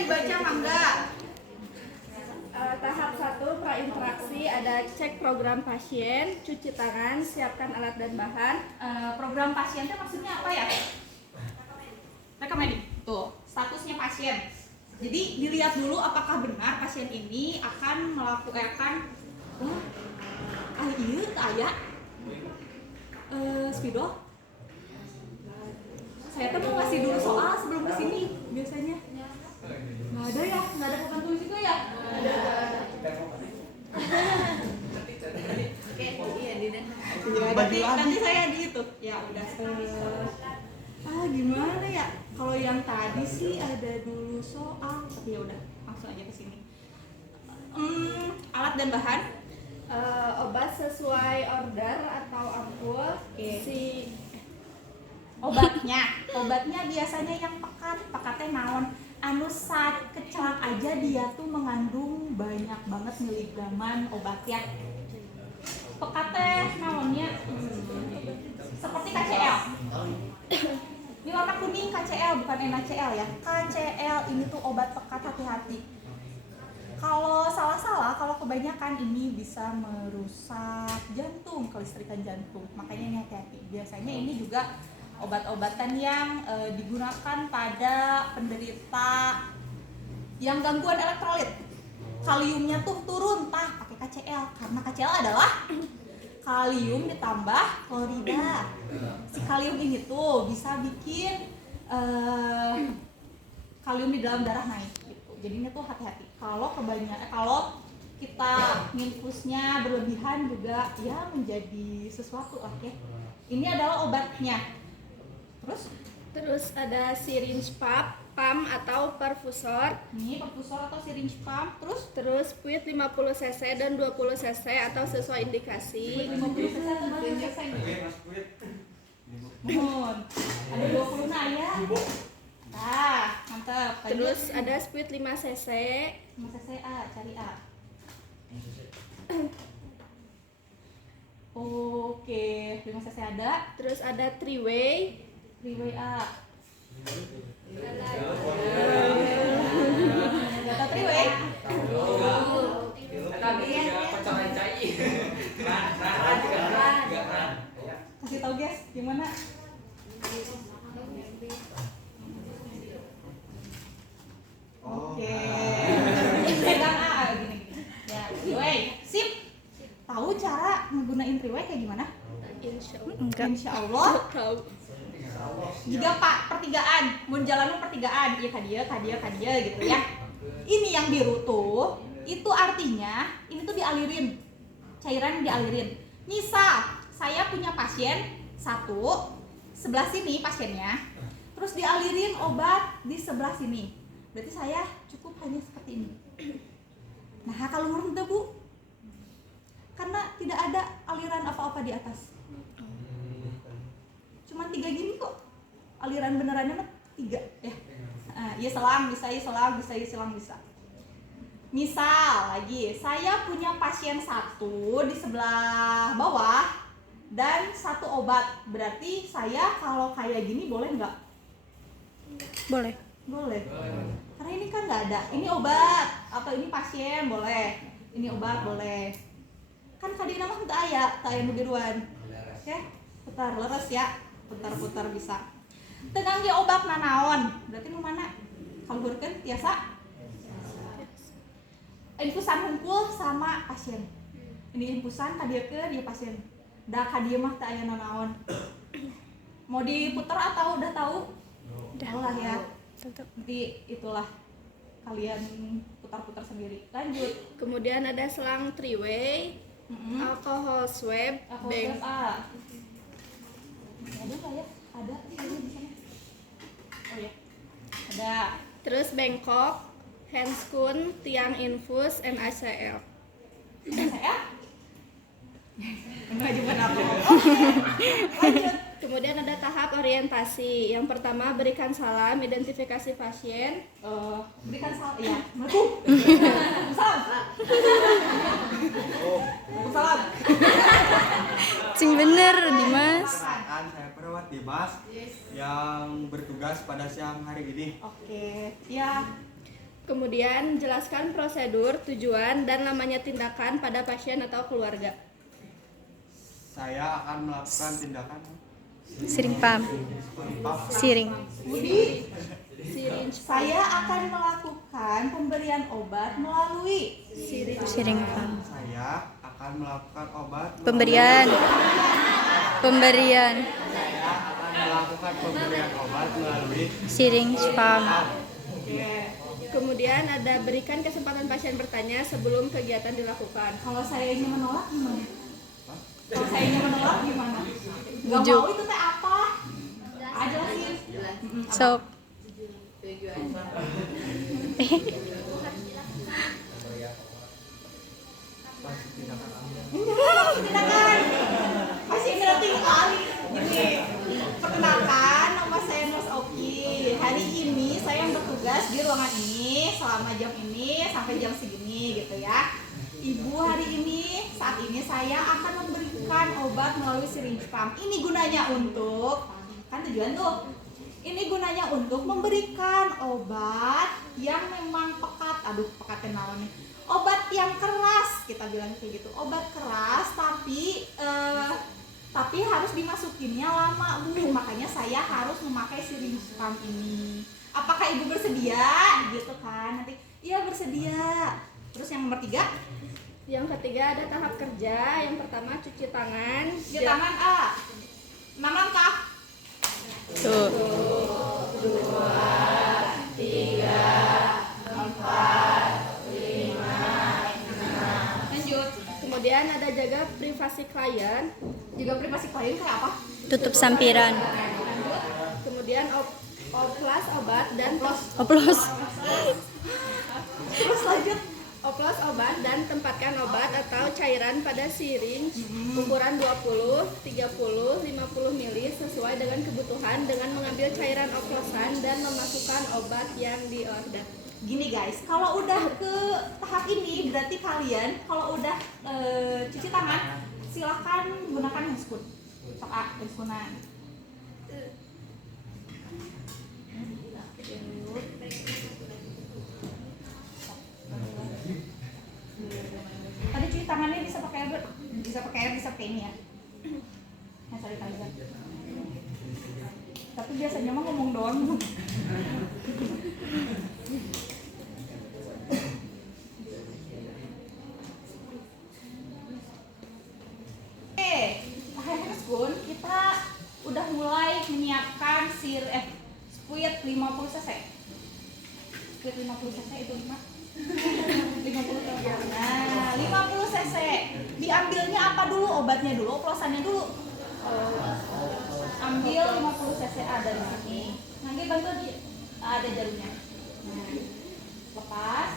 dibaca mangga. Tahap 1 prainteraksi ada cek program pasien, cuci tangan, siapkan alat dan bahan. Program pasien itu maksudnya apa ya? Rekam ini. Tuh, statusnya pasien. Jadi dilihat dulu apakah benar pasien ini akan melakukan iya spidol. Saya tuh mau ngasih dulu soal sebelum kesini biasanya. Nggak ada ya, nggak ada papan tulis itu ya? Ada. Oke, iya nanti saya di itu. Ya udah. Gimana ya? Kalau yang tadi sih ada dulu soal, tapi ya udah langsung aja ke sini. Alat dan bahan. Obat sesuai order atau ampul. Si obatnya biasanya yang pekatnya naon. Anu saat kecelak aja dia tuh mengandung banyak banget miligraman obat ya. Pekatnya naonnya seperti KCL. Ini warna kuning KCL bukan NaCl ya. KCL ini tuh obat pekat, hati-hati. Kalau salah-salah, kalau kebanyakan ini bisa merusak jantung, kelistrikan jantung. Makanya ini hati-hati. Biasanya ini juga obat-obatan yang digunakan pada penderita yang gangguan elektrolit. Kaliumnya tuh turun, pakai KCL. Karena KCL adalah kalium ditambah klorida. Si kalium ini tuh bisa bikin kalium di dalam darah naik gitu. Jadi ini tuh hati-hati. Kalau kita infusnya berlebihan juga ya menjadi sesuatu. Oke. Ini adalah obatnya. Terus ada syringe pump atau perfusor. Ini perfusor atau syringe pump. Terus fluid 50 cc dan 20 cc atau sesuai indikasi. 50 cc atau 20 cc. Mohon. Ada 20 nah ya. Mantap. Terus ada speed 5 cc. 5 cc cari A. Oke, 5 cc ada. Terus ada 3-way A. Data 3-way. Kasih tau guys, gimana? Oke. Pegang A gini. Ya, 3-way. Sip. Tahu cara menggunakan 3-way kayak gimana? Insya Allah. Tahu. Jika pertigaan, mau jalan pertigaan, ya kadia gitu ya. Ini yang biru tuh, itu artinya ini tuh dialirin, cairan dialirin. Misal saya punya pasien satu, sebelah sini pasiennya, terus dialirin obat di sebelah sini. Berarti saya cukup hanya seperti ini. Nah kalau menurut Bu, karena tidak ada aliran apa-apa di atas. Cuman 3 gini kok, aliran benerannya mah 3 ya. Ya selang bisa. Misal lagi, saya punya pasien satu di sebelah bawah dan 1 obat. Berarti saya kalau kayak gini boleh nggak? Boleh. Karena ini kan nggak ada. Ini obat atau ini pasien boleh. Ini obat boleh. Kan kadina mah teu aya nu biruan. Oke, putar leres ya. Putar bisa. Tegang ge obat nanaon. Berarti nu mana? Kalhurkeun tiasa. Infusan hungkul sama pasien. Ini infusan kadiekeun dia pasien. Da kadieu mah teu aya nanaon. Mau diputar atau udah tahu? Udah lah ya. Nanti itulah kalian putar-putar sendiri. Lanjut. Kemudian ada selang 3-way, alcohol swab, bank. Ada nggak ya? Ada di sana. Oh ya, ada. Terus Bangkok, handscoon, tiang infus, NaCl. NaCl? Enggak juga apa. Lanjut. Kemudian ada tahap orientasi. Yang pertama berikan salam, identifikasi pasien. Berikan salam, ya. Salam. Cing bener, Dimas. Saya perawat Dimas yang bertugas pada siang hari ini. Oke, ya. Kemudian jelaskan prosedur, tujuan, dan lamanya tindakan pada pasien atau keluarga. Saya akan melakukan tindakan Siring pam. Siring. Syringe, Saya akan melakukan pemberian obat melalui Siring pam. Saya akan melakukan obat Pemberian. Pemberian. Saya akan melakukan pemberian obat melalui Siring pam. Kemudian ada berikan kesempatan pasien bertanya sebelum kegiatan dilakukan. Kalau saya ingin menolak gimana? Kalau saya ingin menolak gimana? Gak Bujuk. mau itu teh apa? Jelasin. Sok. Tindakan. Masih berarti kali. Gini. Perkenalkan, nama saya Nurse Oki. Hari ini saya yang bertugas di ruangan ini selama jam ini sampai jam segini gitu ya. Ibu, hari ini saat ini saya akan memberikan obat melalui syringe pump. Ini gunanya untuk, kan tujuan tuh. Ini gunanya untuk memberikan obat yang memang pekat. Aduh, pekat kenalan nih. Obat yang keras, kita bilang kayak gitu. Obat keras tapi harus dimasukinnya lama, Bu. Makanya saya harus memakai syringe pump ini. Apakah Ibu bersedia? Gitu kan. Nanti, iya bersedia. Terus yang nomor 3, Yang ketiga ada tahap kerja. Yang pertama cuci tangan. di tangan A. 6 langkah. Tuh. Lanjut. Kemudian ada jaga privasi klien. Juga privasi klien kayak apa? Tutup sampiran. Lanjut. Kemudian oplas obat dan Oplos. Terus lanjut. oplos obat dan tempatkan obat atau cairan pada syringe ukuran 20, 30, 50 ml sesuai dengan kebutuhan dengan mengambil cairan oplosan dan memasukkan obat yang diorder. Gini guys, kalau udah ke tahap ini berarti kalian kalau udah cuci tangan silahkan gunakan handscoon. Sok A, handskoonan. Tadi cuci tangannya bisa pakai air, bisa pakai ini ya. Hand sanitizer. Tapi biasanya mah ngomong doang. Handscoon kita udah mulai menyiapkan squid 50 cc. Squid 50 cc itu 50 cc. Nah, 50 cc. Diambilnya apa dulu? Obatnya dulu, oplosannya dulu. Ambil 50 cc ada di sini. Nanti bantu ada jarumnya. Nah, lepas.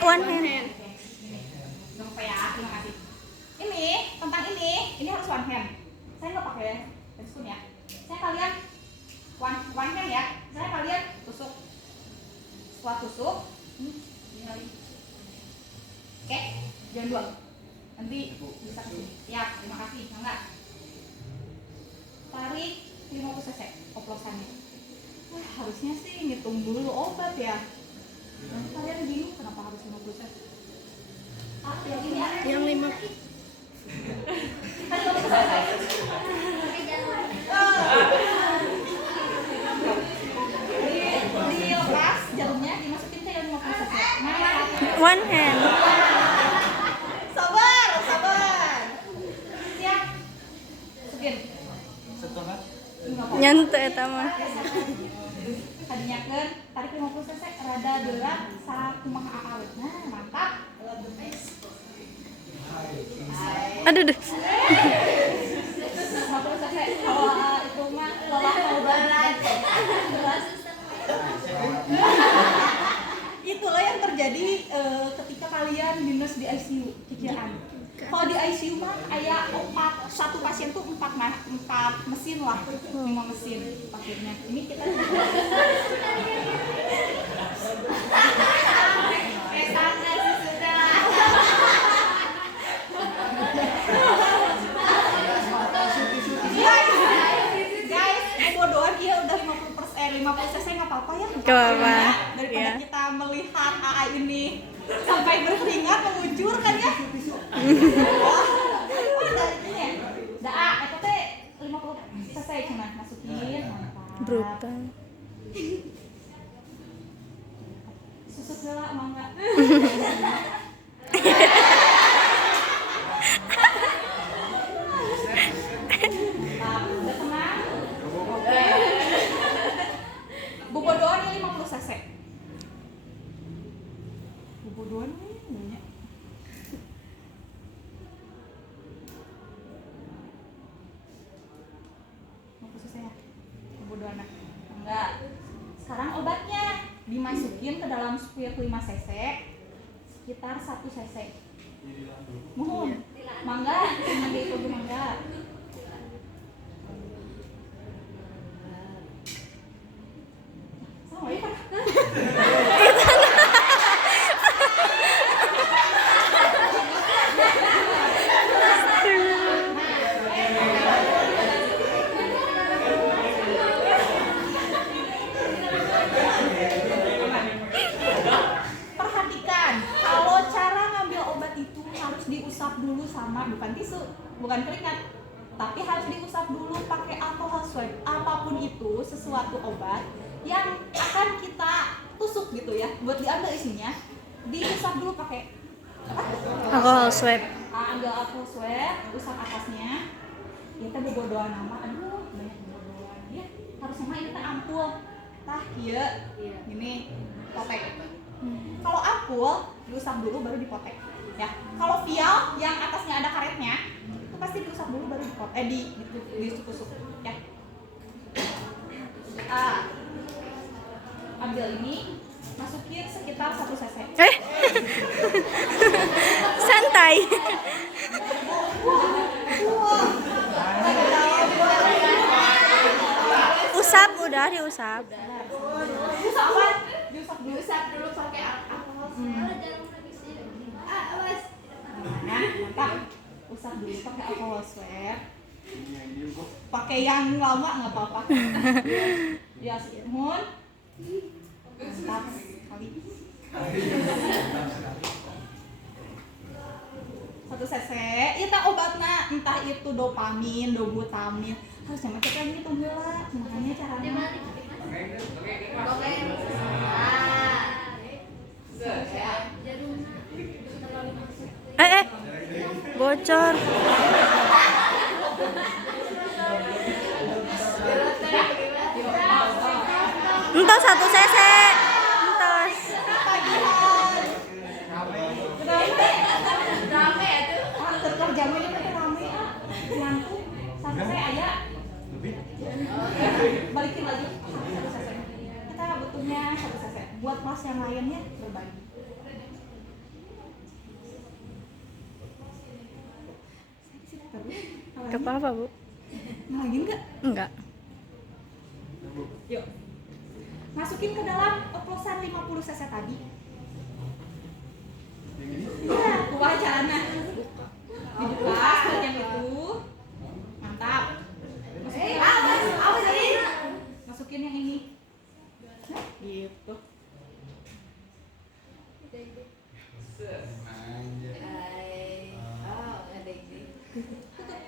One hand. Gak apa ya, terima kasih. Ini tentang ini harus one hand. Saya nggak pakai handscoon ya. Saya kalian one hand ya. Saya kalian tusuk. Setelah tusuk, ini kali. Oke, jangan buang. Nanti bisa kesini. Siap, terima kasih. Enggak. Tarik 50 cc oplosannya. Wah, harusnya sih ngitung dulu obat ya. Nanti kalian bingung kenapa harus 50 cc. Ah, yang ini ada. Yang 5 Dilepas jarumnya dimasukin ke yang 50 cc. Nah, One hand. sabar. Siap. Masukin. setengah Nyantu eta mah. Tadinya kan tarik 50 cc rada berat sakumaha awet. Nah, mantap. Aduh duh. 50 cc kalau itu mah lelah mau berat. Itulah yang terjadi ketika kalian dinas di ICU pikiran. Kalau di ICU mah aya satu pasien tuh 4 mesin lah, 5 mesin pasiennya. Ini kita guys, bodohan dia udah 50 cc nggak apa-apa ya. apa-apa. Daripada Ya. kita melihat AA ini sampai berkeringat mengucur kan ya. Ada ini ya. Da A, eta teh 50 cc cenah masukin. Mantap. Brutal. Susut heula mangga. Udah tenang? Oke. Bobodoan ini 50 cc. Bobodoan ini banyak. Ya? Bobodoan. Enggak. Sekarang obatnya dimasukin ke dalam spir 5 cc sekitar 1 cc. Mohon. Mangga, mangga itu mangga. Sama ya kan? Perhatikan, kalau cara ngambil obat itu harus diusap dulu sama bukan tisu, bukan keringat, tapi harus diusap dulu pakai alkohol swab. Apapun itu sesuatu obat yang akan kita tusuk gitu ya, buat diambil isinya, diusap dulu pakai apa? Alkohol swab. Ambil alkohol swab, usap atasnya. Kita bobodoan nama, aduh banyak bobodoan. Ya harus sama ini teh ampul, tah iya, ini potek. Kalau ampul diusap dulu baru dipotek. Ya, kalau vial yang atasnya ada karetnya itu pasti diusap dulu baru dipotek, ditusuk-tusuk. Ya. Ambil ini, masukin sekitar 1 cc. Santai. Usap udah diusap. Diusap apa? Diusap dulu. Usap dulu pakai alkohol swab. Nah, mantap. Usap dulu pakai alkohol swab. Pakai yang lama nggak apa-apa. Ya, mohon. Mantap sekali. 1 cc. Itu obatnya entah itu dopamin, dobutamin. Harusnya macet lagi gitu heula. Makanya caranya. Bocor. Entos 1 cc. Entos. Rame atuh. Kerja mah ini rame ah. Ngantuk. Sampai saya aya. Balikin lagi 1 cc. Kita butuhnya 1 cc. Buat mas yang lainnya berbagi. Gak apa-apa, Bu. Lagi enggak? Enggak. Yuk. Masukin ke dalam oplosan 50 cc tadi. Iya, kuah caranya. Dibuka seperti yang itu. Mantap. Masukin. Masukin yang ini. Nah, gitu.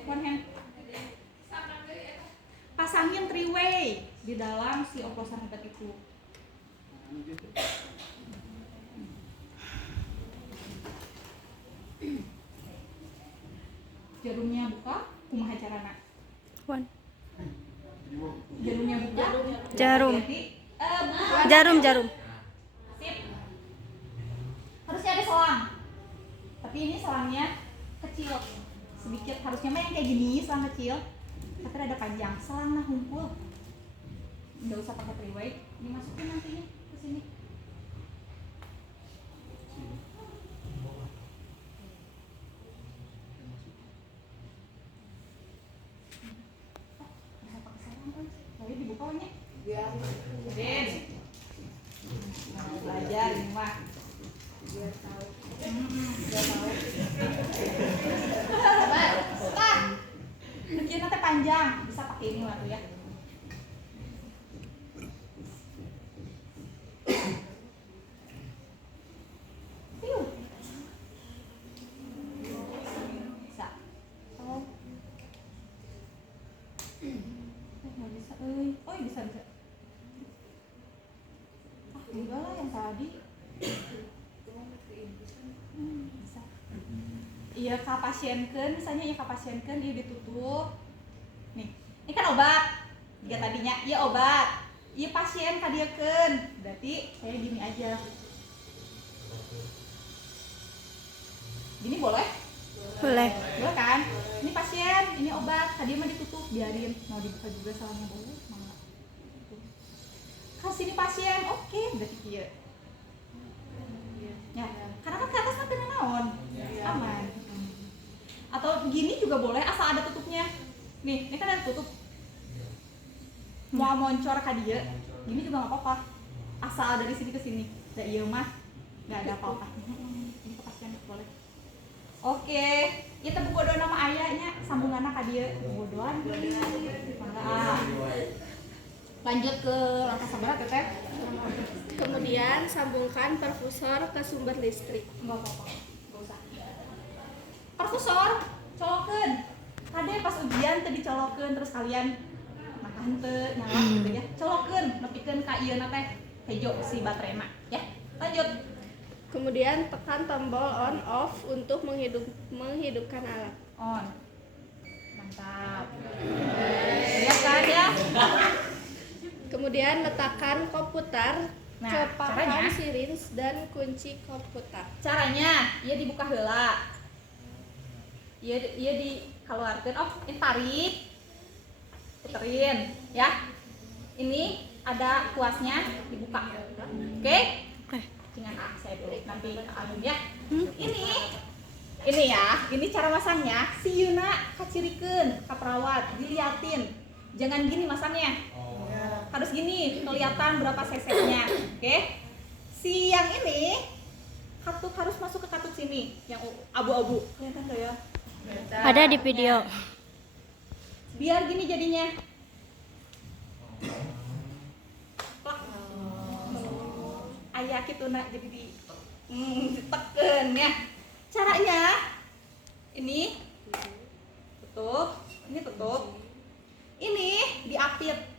One hand. Pasangin 3-way di dalam si oplosan obat itu. Jarumnya buka, kumaha carana? Wan. Jarumnya buka. Jarum. Hati-hati. Buka. Jarum. Sip. Harusnya ada selang. Tapi ini selangnya kecil. Sedikit harusnya mah yang kayak gini, selang kecil. Tapi ada panjang, selang nah humpul. Nggak usah pakai 3-way. Dimasukin nantinya ke sini. Bisa pakai selang kan? Lalu dibuka nya. Den. Nah, belajar ini mah. Biar tahu. Sabar. Stop. Mungkin nanti panjang, bisa pakai ini waktu ya. Enggak lah yang tadi. Bisa. Iya kapasienkeun, misalnya iya kapasienkeun, iya ditutup. Nih, ini kan obat. Dia tadinya, iya obat. Iya pasien kadiekeun. Berarti saya gini aja. Gini boleh? Boleh. Boleh kan? Ini pasien, ini obat. Tadi mah ditutup, biarin. Mau dibuka juga salahnya boleh, mangga. Kasih ini pasien, oke, berarti kieu. Ya, karena kan ke atas kan kena naon. Aman. Atau gini juga boleh asal ada tutupnya. Nih, ini kan ada tutup. Mau moncor ka dieu, gini juga enggak apa-apa. Asal dari sini ke sini. Da ieu mah enggak ada apa-apa. Ini ke pasien boleh. Oke, kita buka nama ayahnya sambunganna ka dieu. Bodohan. Lanjut ke langkah sabaraha Teteh. Kemudian sambungkan perfusor ke sumber listrik. Enggak apa-apa. Enggak usah. Perfusor colokeun. Kade pas ujian teh dicolokeun terus kalian makan teu nyala gitu ya. Colokeun nepikeun ka ieu na teh hejo si baterena ya. Lanjut. Kemudian tekan tombol on off untuk menghidupkan alat. On. Mantap. Lihat kan ya? Kemudian letakkan komputer Nah, ke pangkal caranya? sirins dan kunci komputer. Caranya, ieu dibuka heula. Ieu dikeluarkeun. Oh, ini tarik. Puterin ya. Ini ada kuasnya dibuka. Oke? Dengan saya dulu nanti alum ya. Ini ya, ini cara masangnya. Si Yuna kacirikeun ka perawat, diliatin. Jangan gini masangnya. Harus gini, kelihatan berapa cc-nya. Oke? Si yang ini katup harus masuk ke katup sini, yang abu-abu. Kelihatan enggak ya? Ada di video. Biar gini jadinya. Plak. Aya kituna jadi diteken ya. Caranya ini tutup, ini tutup. Ini diapit.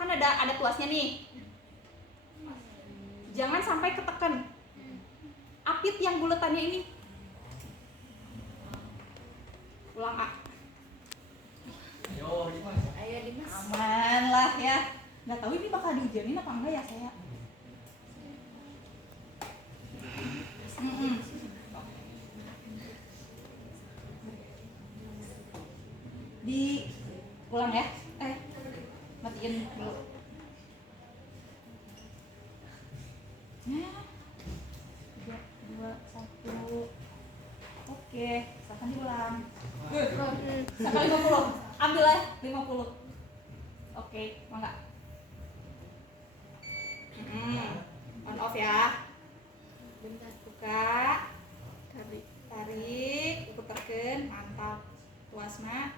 Kan ada tuasnya nih. Jangan sampai ketekan. Apit yang buletannya ini. Ulang A. Aman lah ya. Nggak tahu ini bakal diujianin apa enggak ya saya. Ulang ya. Matiin dulu. Ya. 3, 2, 1. Oke, silakan diulang. Sampai 50. Ambil ya 50. Oke, mangga. On off ya. Buka. Tarik, puterkeun, mantap. Tuasna.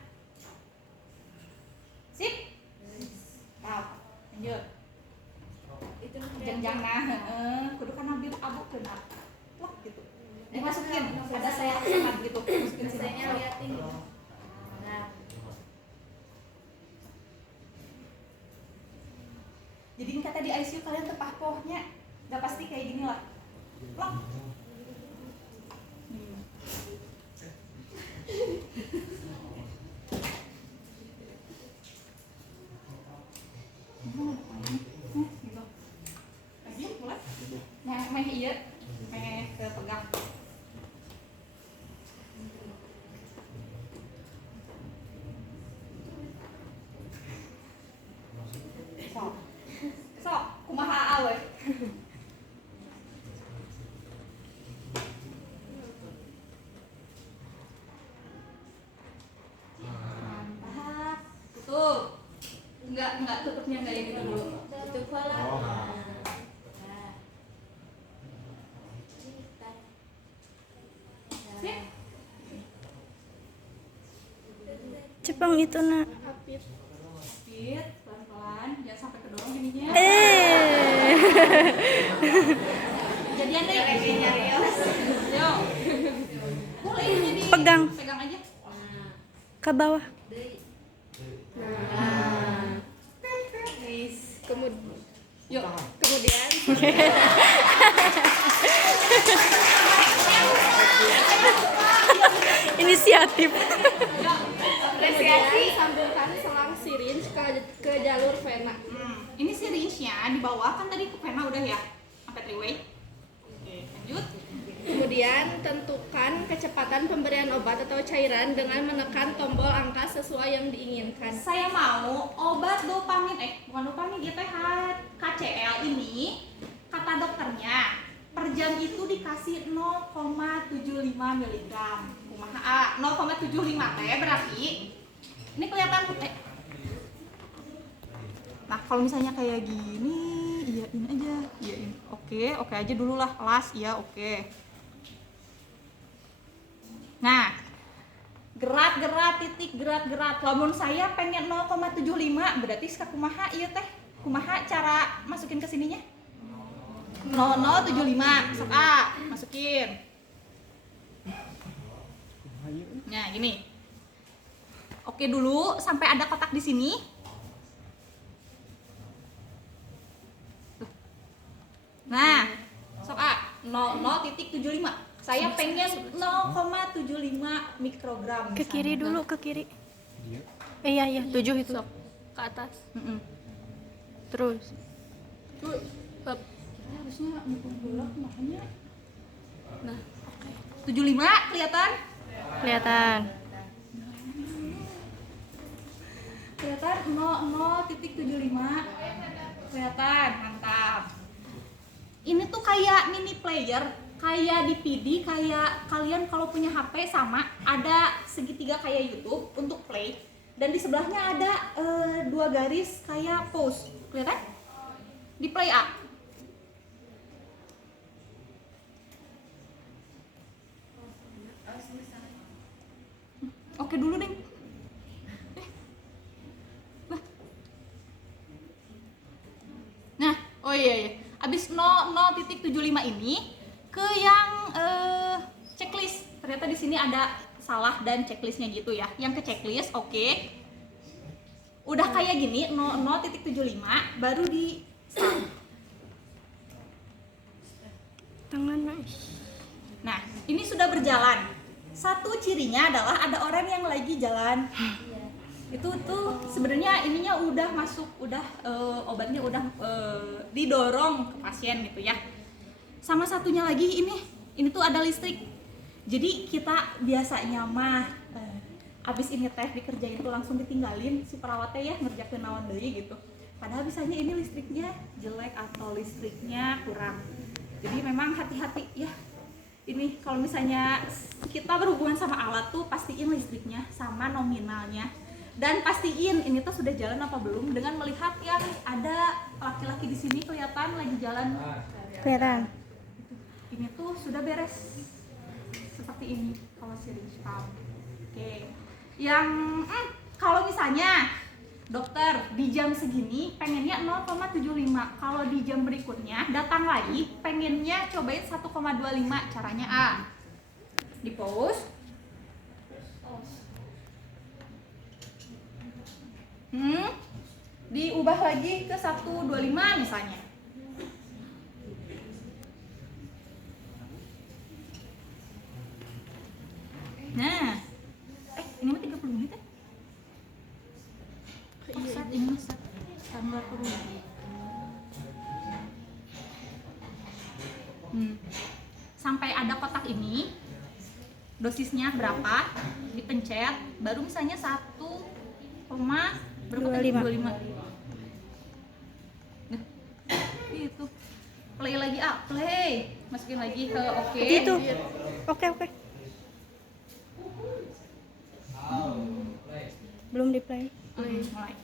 Sip. Tap. Lanjut. Jangan kudu kan ambil abukeun plak gitu. Dimasukin, ada saya semat gitu. Masukin sini. Saya liatin gitu. Nah. Jadi kata di ICU kalian tepapohnya enggak pasti kayak gini lah. Plak. Meh iya, meh kepegang. Sok, kumaha awe. Mantap. Tutup. Enggak tutupnya enggak yang gitu dulu. Tutup lah. Cepang itu nak. Apit pelan-pelan, jangan sampai kedorong gininya. Jadian deh. Yo. Boleh ini Pegang aja. ke bawah. Kemudian Inisiatif. Kemudian sambungkan selang siringe ke jalur vena. Ini syringe-nya di bawah kan tadi ke vena udah ya, sampai three-way. Oke, lanjut. Kemudian tentukan kecepatan pemberian obat atau cairan dengan menekan tombol angka sesuai yang diinginkan. Saya mau obat dopamin, bukan dopamin, dia teh KCL ini kata dokternya per jam itu dikasih 0,75 mg. Kumaha 0,75 teh berarti ini kelihatan Nah, kalau misalnya kayak gini, iyain aja, iyain. Oke aja dulu lah, last, iya oke. Nah, gerak titik gerak. Lamun saya pengen 0,75 berarti kumaha ieu teh? Kumaha cara masukin ke sininya? 0075. Sok A, masukin. Nah, gini. Oke dulu sampai ada kotak di sini. Nah, sok A 00.75. Saya pengen 0,75 mikrogram. Ke kiri dulu, ke kiri. Iya, 7 itu. Ke atas. Terus. Harusnya bulak makanya. Nah, 75 kelihatan? Kelihatan. Kelihatan 00.75. Kelihatan, mantap. Ini tuh kayak mini player, kayak di PD, kayak kalian kalau punya HP sama ada segitiga kayak YouTube untuk play, dan di sebelahnya ada 2 garis kayak pause. Kelihatan? Di play up. Oke dulu deh. Nah, oh iya. Abis 00.75 ini ke yang checklist. Ternyata di sini ada salah dan checklistnya gitu ya. Yang ke checklist, oke. Udah kayak gini 00.75 baru di start. Tangan. Nah, ini sudah berjalan. Satu cirinya adalah ada orang yang lagi jalan. Itu tuh sebenarnya ininya udah masuk, obatnya udah didorong ke pasien gitu ya. Sama satunya lagi ini tuh ada listrik. Jadi kita biasanya mah abis ini teh dikerjain tuh langsung ditinggalin si perawatnya ya ngerjakeun naon deui gitu. Padahal bisanya ini listriknya jelek atau listriknya kurang. Jadi memang hati-hati ya. Ini kalau misalnya kita berhubungan sama alat tuh pastiin listriknya sama nominalnya. Dan pastiin ini tuh sudah jalan apa belum dengan melihat yang ada laki-laki di sini kelihatan lagi jalan. Kelihatan. Ini tuh sudah beres seperti ini kalau syringe pump. Oke. Yang kalau misalnya dokter di jam segini pengennya 0,75. Kalau di jam berikutnya datang lagi pengennya cobain 1,25. Caranya A. Di pause. Diubah lagi ke 125 misalnya. Nah, ini mah 30 menit ya? Set ini mah set standar dulu. Sampai ada kotak ini, dosisnya berapa, dipencet, baru misalnya 1,25. Nah, itu play lagi play, masukin lagi ke oke. Itu. Oke. Belum di play. Mulai.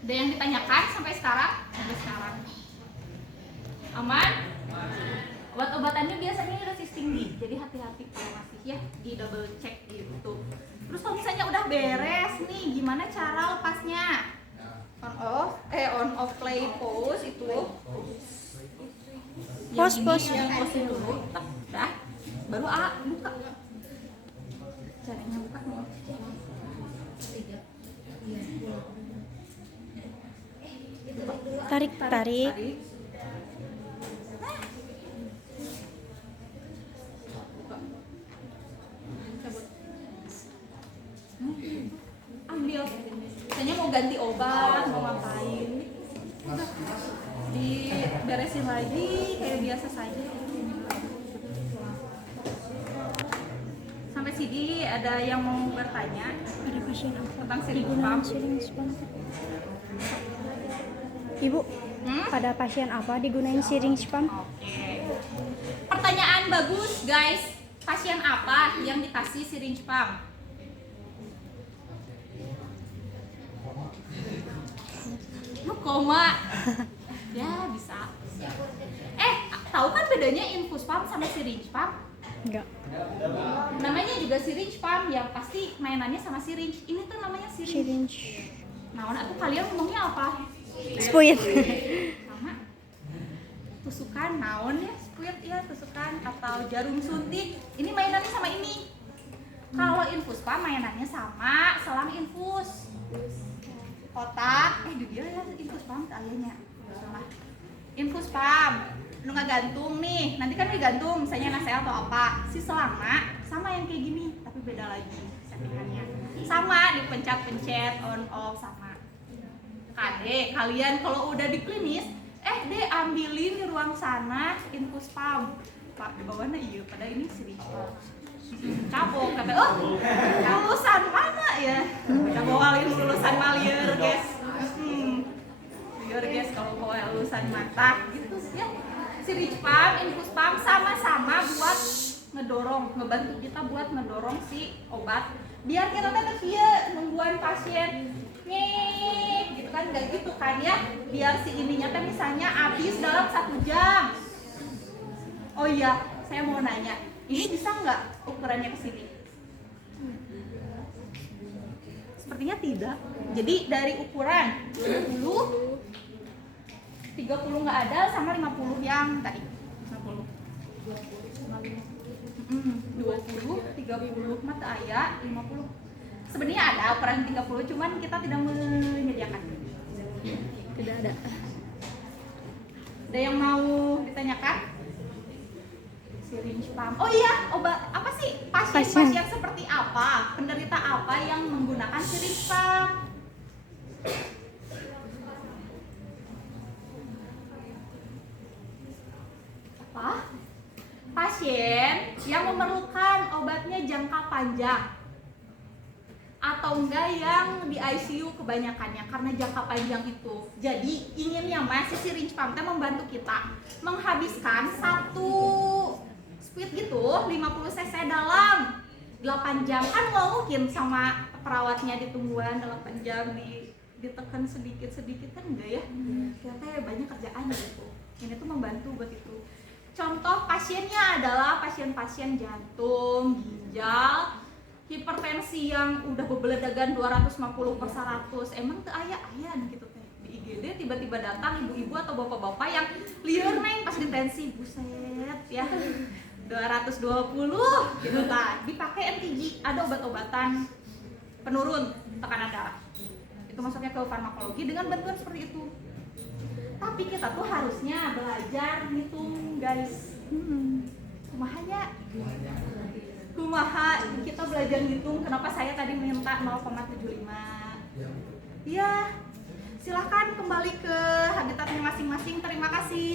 Ada yang ditanyakan sampai sekarang? Aman? Obat-obatannya biasanya dosis tinggi, jadi hati-hati kalau masih ya, di double check gitu. Terus kalau misalnya udah beres nih, gimana cara lepasnya? On off play pause itu. Pause. Yang pause dulu, dah. Baru buka. Caranya buka nih. Tarik. Tarik. Cabut. Ambil. Kayaknya mau ganti obat, mau ngapain? Udah. Diberesin lagi kayak biasa saja. Sampai sini ada yang mau bertanya Pada pasien apa tentang syringe digunakan pump? syringe pump? Ibu, pada pasien apa digunain syringe pump? Oke. Pertanyaan bagus, guys. Pasien apa yang dikasih syringe pump? Lu koma. Ya, bisa. Tahu kan bedanya infus pump sama syringe pump? Enggak. Namanya juga syringe pump, yang pasti mainannya sama syringe. Ini tuh namanya syringe. Syringe. Nah, aku kalian ngomongnya apa? Spuit. Sama. Tusukan, naon ya? Spuit ya, tusukan atau jarum suntik. Ini mainannya sama ini. Kalau infus pump mainannya sama selang infus. Kotak, di dia ya infus pump ayahnya. Salah. Infus pump. Lu nggak gantung nih, nanti kan digantung misalnya nasel atau apa. Si selama sama yang kayak gini, tapi beda lagi settingannya. Sama dipencet-pencet on off sama. Kade, kalian kalau udah di klinis, deh ambilin di ruang sana infus pump. Pak, di bawahnya iya, pada ini syringe pump. Cabok, kata, lulusan mana ya? Udah bawalin lulusan malier, guys. Liar guys, kalau bawa lulusan mata gitu ya. Syringe pump, infus pump sama-sama buat ngedorong, ngebantu kita buat ngedorong si obat. Biar kita tetap ya nungguan pasien ngek gitu kan, nggak gitu kan ya. Biar si ininya kan misalnya habis dalam 1 jam. Oh iya, saya mau nanya, ini bisa nggak ukurannya ke sini? Sepertinya tidak. Jadi dari ukuran 20, 30 nggak ada, sama 50 yang tadi 50 20, 30 mata ayat 50. Sebenarnya ada ukuran 30, cuman kita tidak menyediakan. Tidak ada. Ada yang mau ditanyakan? Syringe pump. Oh iya, obat apa sih? Pasien seperti apa? Penderita apa yang menggunakan syringe pump? Pasien yang memerlukan obatnya jangka panjang atau enggak yang di ICU kebanyakannya karena jangka panjang itu. Jadi inginnya masih syringe pump membantu kita menghabiskan satu speed gitu 50 cc dalam 8 jam. Kan nggak mungkin sama perawatnya ditungguan 8 jam ditekan sedikit-sedikit kan enggak ya. Ternyata banyak kerjaan gitu. Ini tuh membantu buat itu. Contoh pasiennya adalah pasien-pasien jantung, ginjal, hipertensi yang udah bebeledagan 250/100. Emang tuh ayah gitu teh. Di IGD tiba-tiba datang ibu-ibu atau bapak-bapak yang liur neng pas ditensi, buset ya. 220 gitu lah. Dipakai NTG, ada obat-obatan penurun tekanan darah. Itu masuknya ke farmakologi dengan bantuan seperti itu. Tapi kita tuh harusnya belajar ngitung, guys. Kumaha kita belajar ngitung. Kenapa saya tadi minta 0,75? Ya, silahkan kembali ke habitatnya masing-masing. Terima kasih.